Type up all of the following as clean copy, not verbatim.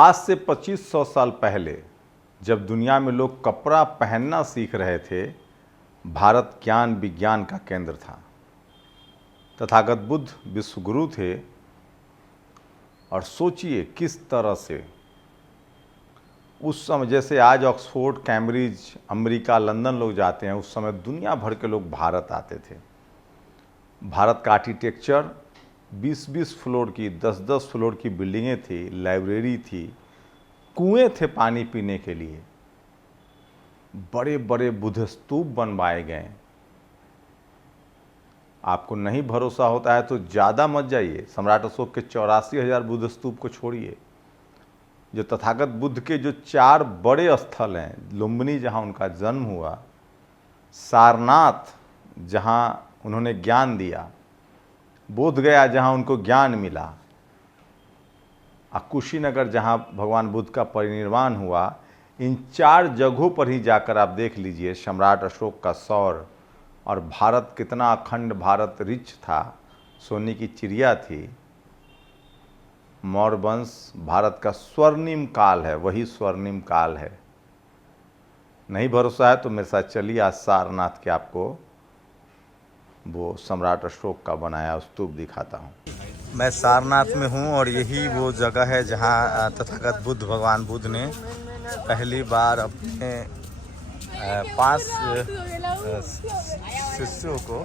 आज से 2500 साल पहले जब दुनिया में लोग कपड़ा पहनना सीख रहे थे, भारत ज्ञान विज्ञान का केंद्र था। तथागत बुद्ध विश्वगुरु थे और सोचिए किस तरह से उस समय, जैसे आज ऑक्सफोर्ड, कैम्ब्रिज, अमेरिका, लंदन लोग जाते हैं, उस समय दुनिया भर के लोग भारत आते थे। भारत का आर्किटेक्चर 20-20 फ्लोर की, 10-10 फ्लोर की बिल्डिंगें थी, लाइब्रेरी थी, कुएं थे पानी पीने के लिए, बड़े बड़े बुद्ध स्तूप बनवाए गए। आपको नहीं भरोसा होता है तो ज़्यादा मत जाइए, सम्राट अशोक के 84,000 बुद्ध स्तूप को छोड़िए। जो तथागत बुद्ध के जो 4 बड़े स्थल हैं, लुम्बिनी जहाँ उनका जन्म हुआ, सारनाथ जहाँ उन्होंने ज्ञान दिया, बोधगया जहाँ उनको ज्ञान मिला, कुशीनगर जहाँ भगवान बुद्ध का परिनिर्वाण हुआ, इन 4 जगहों पर ही जाकर आप देख लीजिए सम्राट अशोक का शौर्य और भारत कितना अखंड भारत रिच था, सोने की चिड़िया थी। मौर्य वंश भारत का स्वर्णिम काल है, वही स्वर्णिम काल है। नहीं भरोसा है तो मेरे साथ चलिए, आज सारनाथ के आपको वो सम्राट अशोक का बनाया स्तूप दिखाता हूँ। मैं सारनाथ में हूँ और यही वो जगह है जहाँ तथागत बुद्ध, भगवान बुद्ध ने पहली बार अपने 5 शिष्यों को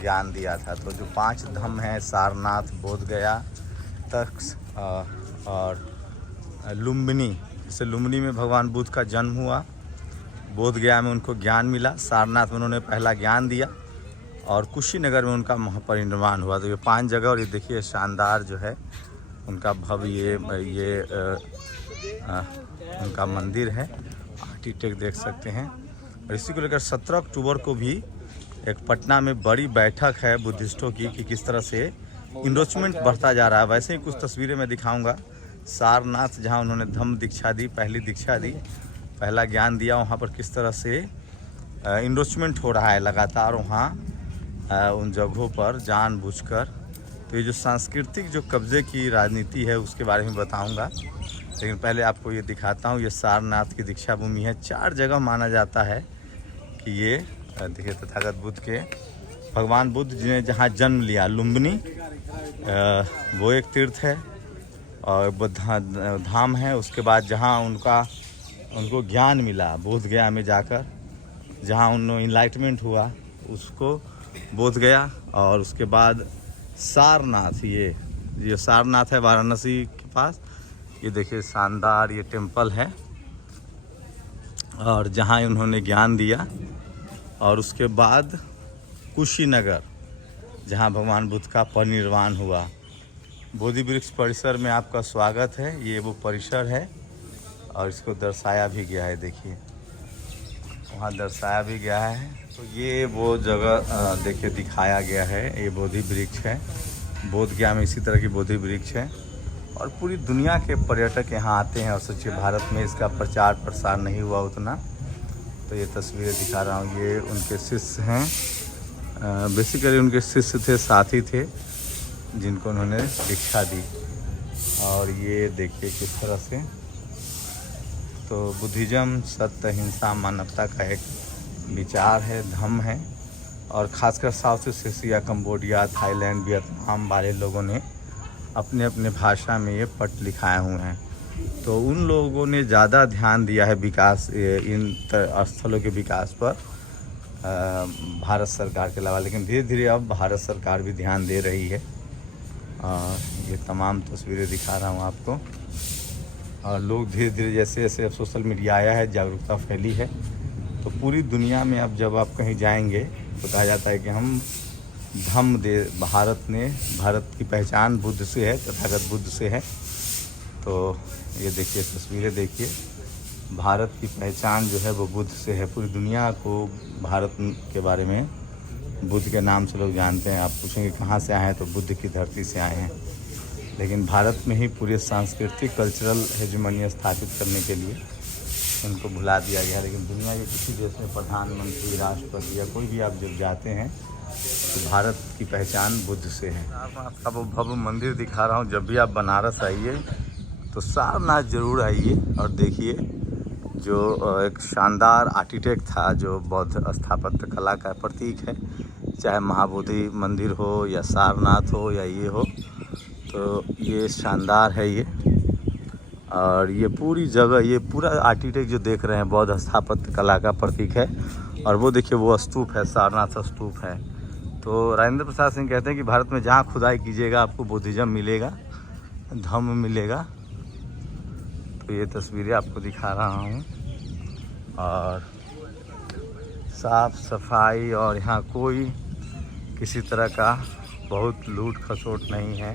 ज्ञान दिया था। तो जो 5 धाम हैं, सारनाथ, बोधगया, तख्त और लुम्बिनी, जैसे लुम्बिनी में भगवान बुद्ध का जन्म हुआ, बोधगया में उनको ज्ञान मिला, सारनाथ में उन्होंने पहला ज्ञान दिया और कुशीनगर में उनका महापरिनिर्वाण हुआ। तो ये 5 जगह, और ये देखिए शानदार जो है उनका भव्य ये उनका मंदिर है, आर्किटेक्ट देख सकते हैं। और इसी को लेकर 17 अक्टूबर को भी एक पटना में बड़ी बैठक है बुद्धिस्टों की कि किस तरह से इन्रोचमेंट बढ़ता जा रहा है। वैसे ही कुछ तस्वीरें मैं दिखाऊंगा। सारनाथ जहां उन्होंने धम्म दीक्षा दी, पहली दीक्षा दी, पहला ज्ञान दिया, वहां पर किस तरह से इन्रोचमेंट हो रहा है लगातार वहाँ उन जगहों पर जानबूझकर। तो ये जो सांस्कृतिक जो कब्जे की राजनीति है उसके बारे में बताऊंगा, लेकिन पहले आपको ये दिखाता हूँ। ये सारनाथ की दीक्षा भूमि है। 4 जगह माना जाता है कि ये देखिए तथागत बुद्ध के, भगवान बुद्ध जी ने जहाँ जन्म लिया, लुम्बिनी वो एक तीर्थ है और धाम है। उसके बाद जहाँ उनको ज्ञान मिला बोधगया में जाकर, जहाँ उन्हें इनलाइटमेंट हुआ, उसको बोधगया। और उसके बाद सारनाथ, ये सारनाथ है वाराणसी के पास। ये देखिए शानदार ये टेम्पल है और जहाँ उन्होंने ज्ञान दिया। और उसके बाद कुशीनगर जहाँ भगवान बुद्ध का परिनिर्वाण हुआ। बोधि वृक्ष परिसर में आपका स्वागत है। ये वो परिसर है और इसको दर्शाया भी गया है, देखिए वहाँ दर्शाया भी गया है। तो ये वो जगह देखिए दिखाया गया है। ये बोधि वृक्ष है, बोधगया में इसी तरह की बोधि वृक्ष है और पूरी दुनिया के पर्यटक यहाँ आते हैं। और सोचिए भारत में इसका प्रचार प्रसार नहीं हुआ उतना। तो ये तस्वीरें दिखा रहा हूँ, ये उनके शिष्य हैं, बेसिकली उनके शिष्य थे, साथी थे जिनको उन्होंने दीक्षा दी। और ये देखिए किस तरह से, तो बुद्धिज़्म सत्य, अहिंसा, मानवता का एक विचार है, धम्म है। और ख़ासकर south east Asia, Cambodia, Thailand, Vietnam वाले लोगों ने अपने अपने भाषा में ये पट लिखाए हुए हैं। तो उन लोगों ने ज़्यादा ध्यान दिया है विकास, इन स्थलों के विकास पर भारत सरकार के अलावा। लेकिन धीरे धीरे अब भारत सरकार भी ध्यान दे रही है। ये तमाम तस्वीरें दिखा रहा हूँ आपको। और लोग धीरे धीरे, जैसे जैसे अब सोशल मीडिया आया है, जागरूकता फैली है, तो पूरी दुनिया में अब जब आप कहीं जाएंगे तो कहा जाता है कि हम धम्म दे, भारत की पहचान बुद्ध से है, तथागत बुद्ध से है। तो ये देखिए तस्वीरें देखिए, भारत की पहचान जो है वो बुद्ध से है। पूरी दुनिया को भारत के बारे में बुद्ध के नाम से लोग जानते हैं। आप पूछेंगे कहाँ से आए हैं, तो बुद्ध की धरती से आए हैं। लेकिन भारत में ही पूरे सांस्कृतिक कल्चरल हेजेमनी स्थापित करने के लिए उनको भुला दिया गया। लेकिन दुनिया के किसी देश में प्रधानमंत्री, राष्ट्रपति या कोई भी आप जब जाते हैं तो भारत की पहचान बुद्ध से है। आपका वो भव्य मंदिर दिखा रहा हूँ। जब भी आप बनारस आइए तो सारनाथ ज़रूर आइए और देखिए। जो एक शानदार आर्किटेक्ट था, जो बौद्ध स्थापत्य कला का प्रतीक है, चाहे महाबोधि मंदिर हो या सारनाथ हो या ये हो, तो ये शानदार है ये। और ये पूरी जगह, ये पूरा आर्किटेक्ट जो देख रहे हैं बौद्ध स्थापत्य कला का प्रतीक है। और वो देखिए वो स्तूप है, सारनाथ स्तूप है। तो राजेंद्र प्रसाद सिंह कहते हैं कि भारत में जहाँ खुदाई कीजिएगा आपको बुद्धिज़्म मिलेगा, धम्म मिलेगा। तो ये तस्वीरें आपको दिखा रहा हूँ। और साफ सफाई और यहाँ कोई किसी तरह का बहुत लूट खसोट नहीं है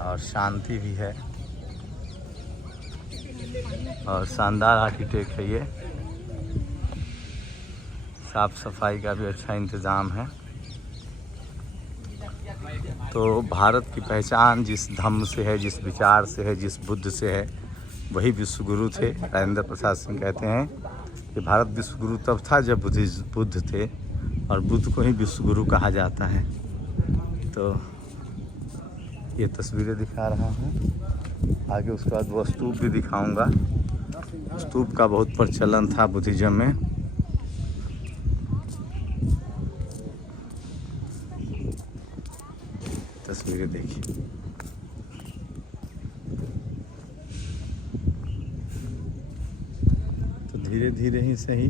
और शांति भी है और शानदार आर्किटेक्ट है ये। साफ सफाई का भी अच्छा इंतज़ाम है। तो भारत की पहचान जिस धम्म से है, जिस विचार से है, जिस बुद्ध से है, वही विश्वगुरु थे। राजेंद्र प्रसाद सिंह कहते हैं कि भारत विश्वगुरु तब था जब बुद्ध थे और बुद्ध को ही विश्वगुरु कहा जाता है। तो ये तस्वीरें दिखा रहा हूँ, आगे उसके बाद वो स्तूप भी दिखाऊंगा। स्तूप का बहुत प्रचलन था बुद्धिज़्म में। तस्वीरें देखिए। तो धीरे धीरे ही सही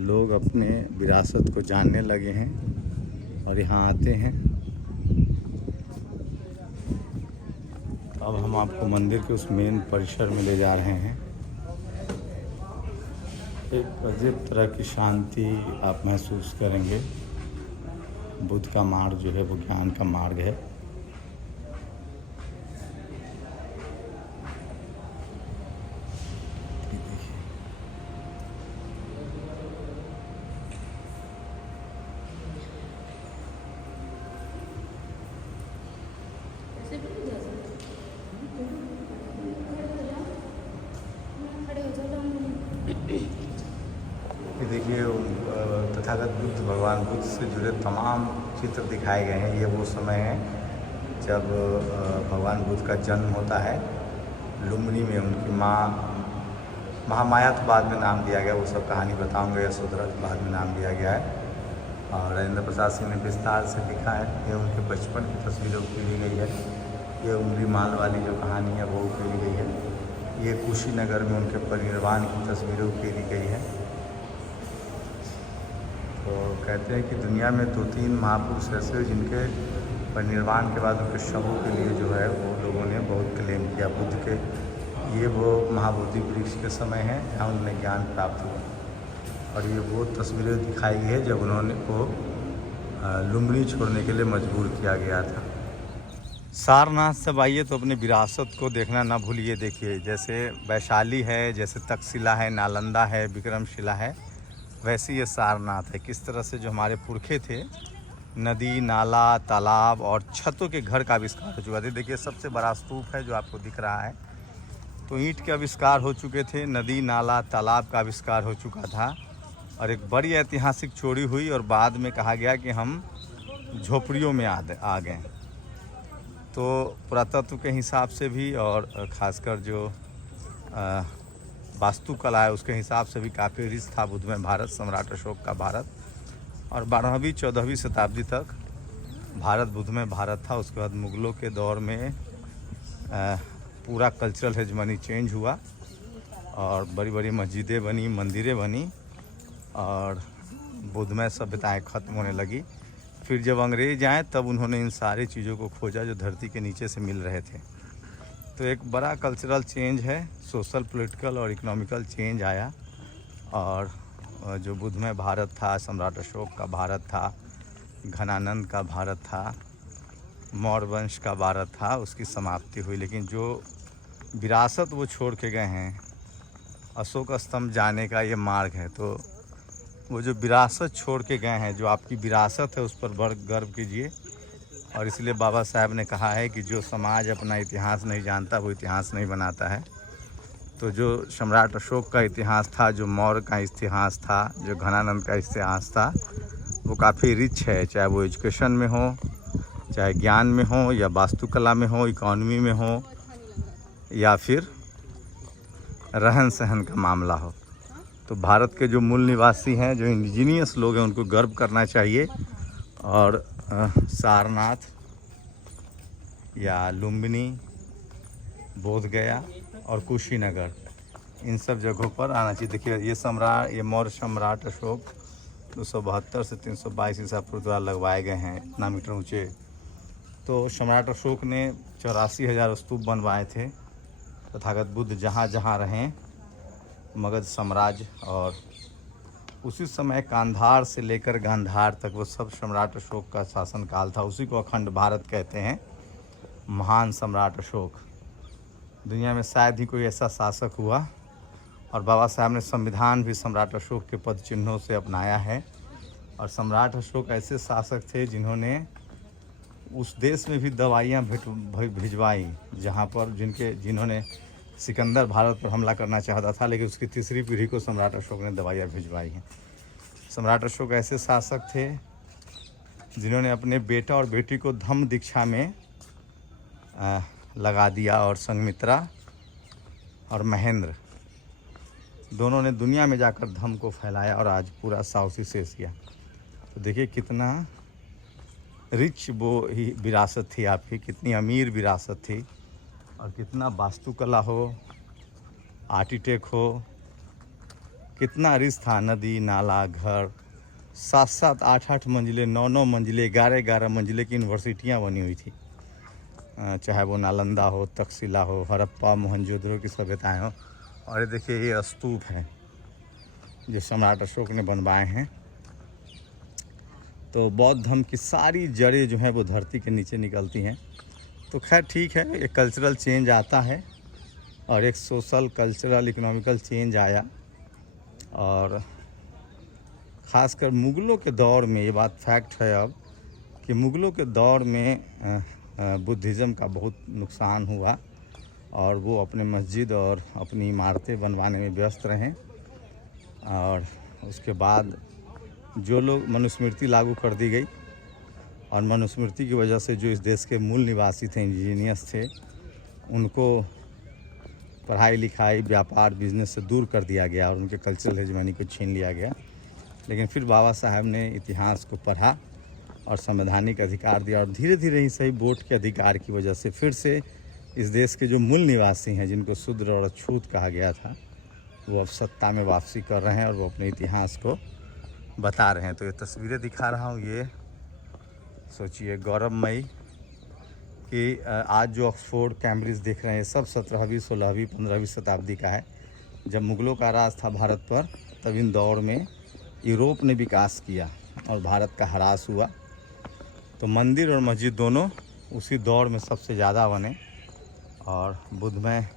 लोग अपने विरासत को जानने लगे हैं और यहाँ आते हैं। अब हम आपको मंदिर के उस मेन परिसर में ले जा रहे हैं। एक अजीब तरह की शांति आप महसूस करेंगे। बुद्ध का मार्ग जो है वो ज्ञान का मार्ग है। ये देखिए तथागत बुद्ध, भगवान बुद्ध से जुड़े तमाम चित्र दिखाए गए हैं। ये वो समय है जब भगवान बुद्ध का जन्म होता है। लुम्बिनी में उनकी माँ महामाया तो बाद में नाम दिया गया, वो सब कहानी बताऊंगा। यशोधरा बाद में नाम दिया गया है। और राजेंद्र प्रसाद सिंह ने विस्तार से लिखा है। ये उनके बचपन की तस्वीरें उकेरी गई है। ये उंगली माल वाली जो कहानी है वो उकेरी गई है। ये कुशीनगर में उनके परिनिर्वाण की तस्वीरें उकेरी गई है। तो कहते हैं कि दुनिया में 2-3 महापुरुष ऐसे जिनके परिनिर्वाण के बाद उनके शवों के लिए जो है वो लोगों ने बहुत क्लेम किया बुद्ध के। ये वो महाबोधि वृक्ष के समय है जहाँ उन्हें ज्ञान प्राप्त हुआ। और ये वो तस्वीरें दिखाई है जब उन्होंने को लुम्बिनी छोड़ने के लिए मजबूर किया गया था। सारनाथ सब आइए तो अपनी विरासत को देखना ना भूलिए। देखिए जैसे वैशाली है, जैसे तक्षशिला है, नालंदा है, विक्रमशिला है, वैसे ये सारनाथ है। किस तरह से जो हमारे पुरखे थे नदी, नाला, तालाब और छतों के घर का आविष्कार हो चुका था। देखिए सबसे बड़ा स्तूप है जो आपको दिख रहा है। तो ईंट के आविष्कार हो चुके थे, नदी, नाला, तालाब का आविष्कार हो चुका था और एक बड़ी ऐतिहासिक चोरी हुई और बाद में कहा गया कि हम झोपड़ियों में आ गए। तो पुरातत्व के हिसाब से भी और ख़ासकर जो वास्तुकला है उसके हिसाब से भी काफ़ी रिच था बुद्धमय भारत, सम्राट अशोक का भारत। और 12वीं-14वीं शताब्दी तक भारत बुद्धमय भारत था। उसके बाद मुग़लों के दौर में पूरा कल्चरल हेजमनी चेंज हुआ और बड़ी बड़ी मस्जिदें बनी, मंदिरें बनी और बुद्धमय सभ्यताएँ ख़त्म होने लगी। फिर जब अंग्रेज आए तब उन्होंने इन सारी चीज़ों को खोजा जो धरती के नीचे से मिल रहे थे। तो एक बड़ा कल्चरल चेंज है, सोशल, पॉलिटिकल और इकोनॉमिकल चेंज आया। और जो बुद्धमय भारत था, सम्राट अशोक का भारत था, घनानंद का भारत था, मौर्य वंश का भारत था, उसकी समाप्ति हुई। लेकिन जो विरासत वो छोड़ के गए हैं, अशोक स्तंभ जाने का ये मार्ग है। तो वो जो विरासत छोड़ के गए हैं, जो आपकी विरासत है उस पर बड़ गर्व कीजिए। और इसलिए बाबा साहब ने कहा है कि जो समाज अपना इतिहास नहीं जानता वो इतिहास नहीं बनाता है। तो जो सम्राट अशोक का इतिहास था, जो मौर्य का इतिहास था, जो घनानंद का इतिहास था, वो काफ़ी रिच है। चाहे वो एजुकेशन में हो, चाहे ज्ञान में हो, या वास्तुकला में हो, इकॉनमी में हो, या फिर रहन सहन का मामला हो। तो भारत के जो मूल निवासी हैं, जो इंडिजीनियस लोग हैं, उनको गर्व करना चाहिए। और सारनाथ या लुम्बिनी, बोधगया और कुशीनगर, इन सब जगहों पर आना चाहिए। देखिए ये मौर्य सम्राट अशोक 272 से 322 ईसा पूर्व द्वारा लगवाए गए हैं, इतना मीटर ऊंचे। तो सम्राट अशोक ने 84,000 स्तूप बनवाए थे। तथागत बुद्ध जहाँ जहाँ रहें, मगध साम्राज्य और उसी समय कांधार से लेकर गांधार तक वो सब सम्राट अशोक का शासनकाल था। उसी को अखंड भारत कहते हैं। महान सम्राट अशोक, दुनिया में शायद ही कोई ऐसा शासक हुआ। और बाबा साहब ने संविधान भी सम्राट अशोक के पद चिन्हों से अपनाया है। और सम्राट अशोक ऐसे शासक थे जिन्होंने उस देश में भी दवाइयाँ भिजवाई जहाँ पर जिन्होंने सिकंदर भारत पर हमला करना चाहता था, लेकिन उसकी तीसरी पीढ़ी को सम्राट अशोक ने दवाइयाँ भिजवाई हैं। सम्राट अशोक ऐसे शासक थे जिन्होंने अपने बेटा और बेटी को धम्म दीक्षा में लगा दिया। और संघमित्रा और महेंद्र दोनों ने दुनिया में जाकर धम्म को फैलाया और आज पूरा साउथ ईस्ट एशिया। तो देखिए कितना रिच वो ही विरासत थी आपकी, कितनी अमीर विरासत थी। और कितना वास्तुकला हो, आर्किटेक्ट हो, कितना रिच था। नदी, नाला, घर, 7-7, 8-8 मंजिले, 9-9 मंजिले, 11-11 मंजिले की यूनिवर्सिटियाँ बनी हुई थी। चाहे वो नालंदा हो, तक्षशिला हो, हड़प्पा, मोहनजोदड़ो की सभ्यताएं हो। और ये देखिए ये स्तूप हैं जो सम्राट अशोक ने बनवाए हैं। तो बौद्ध धर्म की सारी जड़ें जो हैं वो धरती के नीचे निकलती हैं। तो खैर ठीक है, एक कल्चरल चेंज आता है और एक सोशल, कल्चरल, इकोनॉमिकल चेंज आया। और ख़ासकर मुग़लों के दौर में ये बात फैक्ट है अब कि मुग़लों के दौर में बुद्धिज़्म का बहुत नुकसान हुआ और वो अपने मस्जिद और अपनी इमारतें बनवाने में व्यस्त रहें। और उसके बाद जो लोग मनुस्मृति लागू कर दी गई और मनुस्मृति की वजह से जो इस देश के मूल निवासी थे, इंडिजीनियस थे, उनको पढ़ाई लिखाई, व्यापार, बिजनेस से दूर कर दिया गया और उनके कल्चरल हेजमनी को छीन लिया गया। लेकिन फिर बाबा साहब ने इतिहास को पढ़ा और संवैधानिक अधिकार दिया और धीरे धीरे ही सही वोट के अधिकार की वजह से फिर से इस देश के जो मूल निवासी हैं, जिनको शूद्र और अछूत कहा गया था, वो अब सत्ता में वापसी कर रहे हैं और वो अपने इतिहास को बता रहे हैं। तो ये तस्वीरें दिखा रहा हूँ, ये सोचिए गौरवमयी कि आज जो ऑक्सफोर्ड, कैम्ब्रिज देख रहे हैं, सब 17वीं, 16वीं, 15वीं शताब्दी का है। जब मुग़लों का राज था भारत पर, तब इन दौर में यूरोप ने विकास किया और भारत का ह्रास हुआ। तो मंदिर और मस्जिद दोनों उसी दौर में सबसे ज़्यादा बने। और बुद्धमय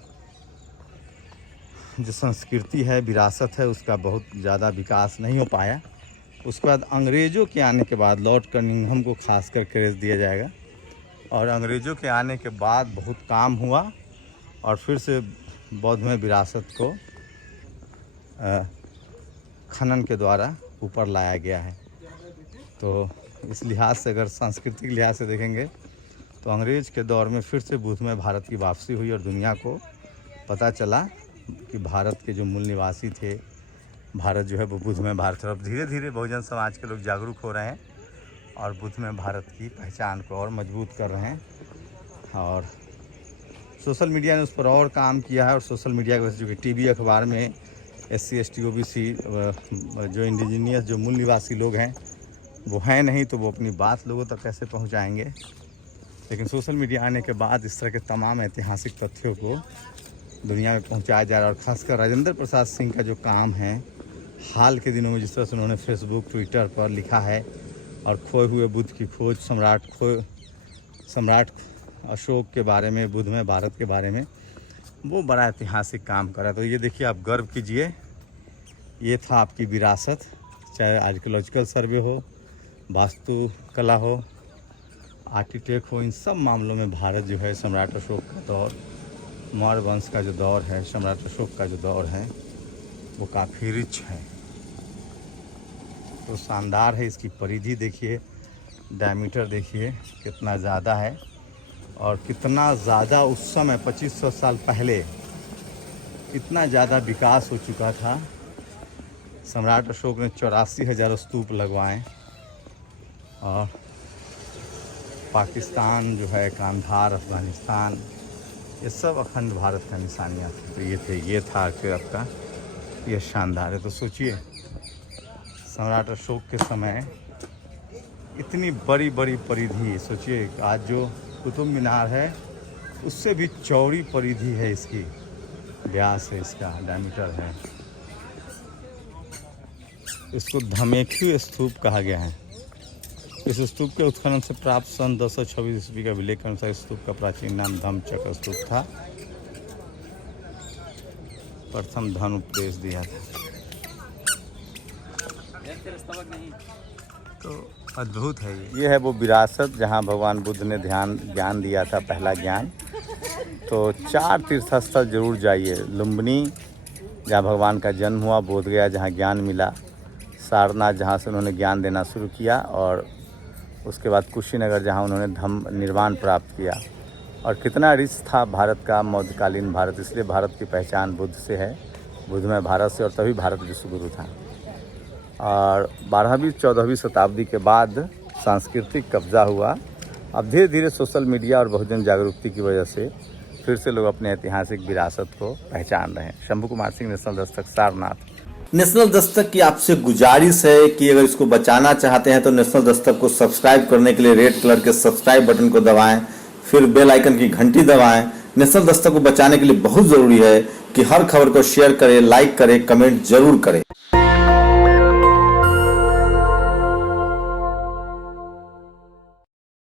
जो संस्कृति है, विरासत है, उसका बहुत ज़्यादा विकास नहीं हो पाया। उसके बाद अंग्रेज़ों के आने के बाद लॉर्ड कर्निंघम को खासकर क्रेज दिया जाएगा। और अंग्रेज़ों के आने के बाद बहुत काम हुआ और फिर से बौद्धमय विरासत को खनन के द्वारा ऊपर लाया गया है। तो इस लिहाज से, अगर सांस्कृतिक लिहाज से देखेंगे, तो अंग्रेज़ के दौर में फिर से बुद्धमय भारत की वापसी हुई और दुनिया को पता चला कि भारत के जो मूल निवासी थे, भारत जो है वो बुद्धमय भारत है। अब धीरे धीरे बहुजन समाज के लोग जागरूक हो रहे हैं और बुद्धमय भारत की पहचान को और मजबूत कर रहे हैं। और सोशल मीडिया ने उस पर और काम किया है। और सोशल मीडिया की वजह से, जो कि टीवी, अखबार में SC, ST, OBC जो इंडिजीनियस, जो मूल निवासी लोग हैं, वो हैं नहीं, तो वो अपनी बात लोगों तक कैसे पहुंचाएंगे। लेकिन सोशल मीडिया आने के बाद इस तरह के तमाम ऐतिहासिक तथ्यों को दुनिया में पहुंचाया जा रहा है। और ख़ासकर राजेंद्र प्रसाद सिंह का जो काम है हाल के दिनों में, जिस तरह से उन्होंने फेसबुक, ट्विटर पर लिखा है और खोए हुए बुद्ध की खोज, सम्राट अशोक के बारे में, बुद्धमय भारत के बारे में, वो बड़ा ऐतिहासिक काम करा। तो ये देखिए, आप गर्व कीजिए, ये था आपकी विरासत। चाहे आर्कियोलॉजिकल सर्वे हो, वास्तुकला हो, आर्किटेक्ट हो, इन सब मामलों में भारत जो है, सम्राट अशोक का दौर, मौर्य वंश का जो दौर है, सम्राट अशोक का जो दौर है, वो काफ़ी रिच है। तो शानदार है। इसकी परिधि देखिए, डायमीटर देखिए कितना ज़्यादा है। और कितना ज़्यादा उस समय 2500 साल पहले कितना ज़्यादा विकास हो चुका था। सम्राट अशोक ने 84,000 स्तूप लगवाए और पाकिस्तान जो है, कांधार, अफ़गानिस्तान, ये सब अखंड भारत का निशानियाँ थी। तो ये था फिर आपका, ये शानदार है। तो सोचिए सम्राट अशोक के समय इतनी बड़ी बड़ी परिधि, सोचिए आज जो कुतुब मीनार है उससे भी चौड़ी परिधि है, इसकी व्यास है, इसका डायमीटर है। इसको धमेख्यू स्तूप कहा गया है। इस स्तूप के उत्खनन से प्राप्त सन 1026 ईस्वी का अभिलेख के अनुसार स्तूप का प्राचीन नाम धम्मचक्र स्तूप था। प्रथम धन उपदेश दिया था। तो अद्भुत है ये है वो विरासत जहाँ भगवान बुद्ध ने ज्ञान दिया था, पहला ज्ञान। तो 4 तीर्थ स्थल जरूर जाइए। लुम्बिनी जहाँ भगवान का जन्म हुआ, बोधगया जहाँ ज्ञान मिला, सारनाथ जहाँ से उन्होंने ज्ञान देना शुरू किया, और उसके बाद कुशीनगर जहाँ उन्होंने धम्म निर्वाण प्राप्त किया। और कितना रिच था भारत का, मध्यकालीन भारत। इसलिए भारत की पहचान बुद्ध से है, बुद्धमय भारत से, और तभी भारत विश्वगुरु था। और 12वीं 14वीं शताब्दी के बाद सांस्कृतिक कब्जा हुआ। अब धीरे धीरे सोशल मीडिया और बहुजन जागरूकता की वजह से फिर से लोग अपने ऐतिहासिक विरासत को पहचान रहे हैं। शंभू कुमार सिंह, नेशनल दस्तक, सारनाथ। नेशनल दस्तक की आपसे गुजारिश है कि अगर इसको बचाना चाहते हैं तो नेशनल दस्तक को सब्सक्राइब करने के लिए रेड कलर के सब्सक्राइब बटन को दबाएं, फिर बेल आइकन की घंटी दबाएं। नेशनल दस्तक को बचाने के लिए बहुत जरूरी है कि हर खबर को शेयर करें, लाइक करें, कमेंट जरूर करें।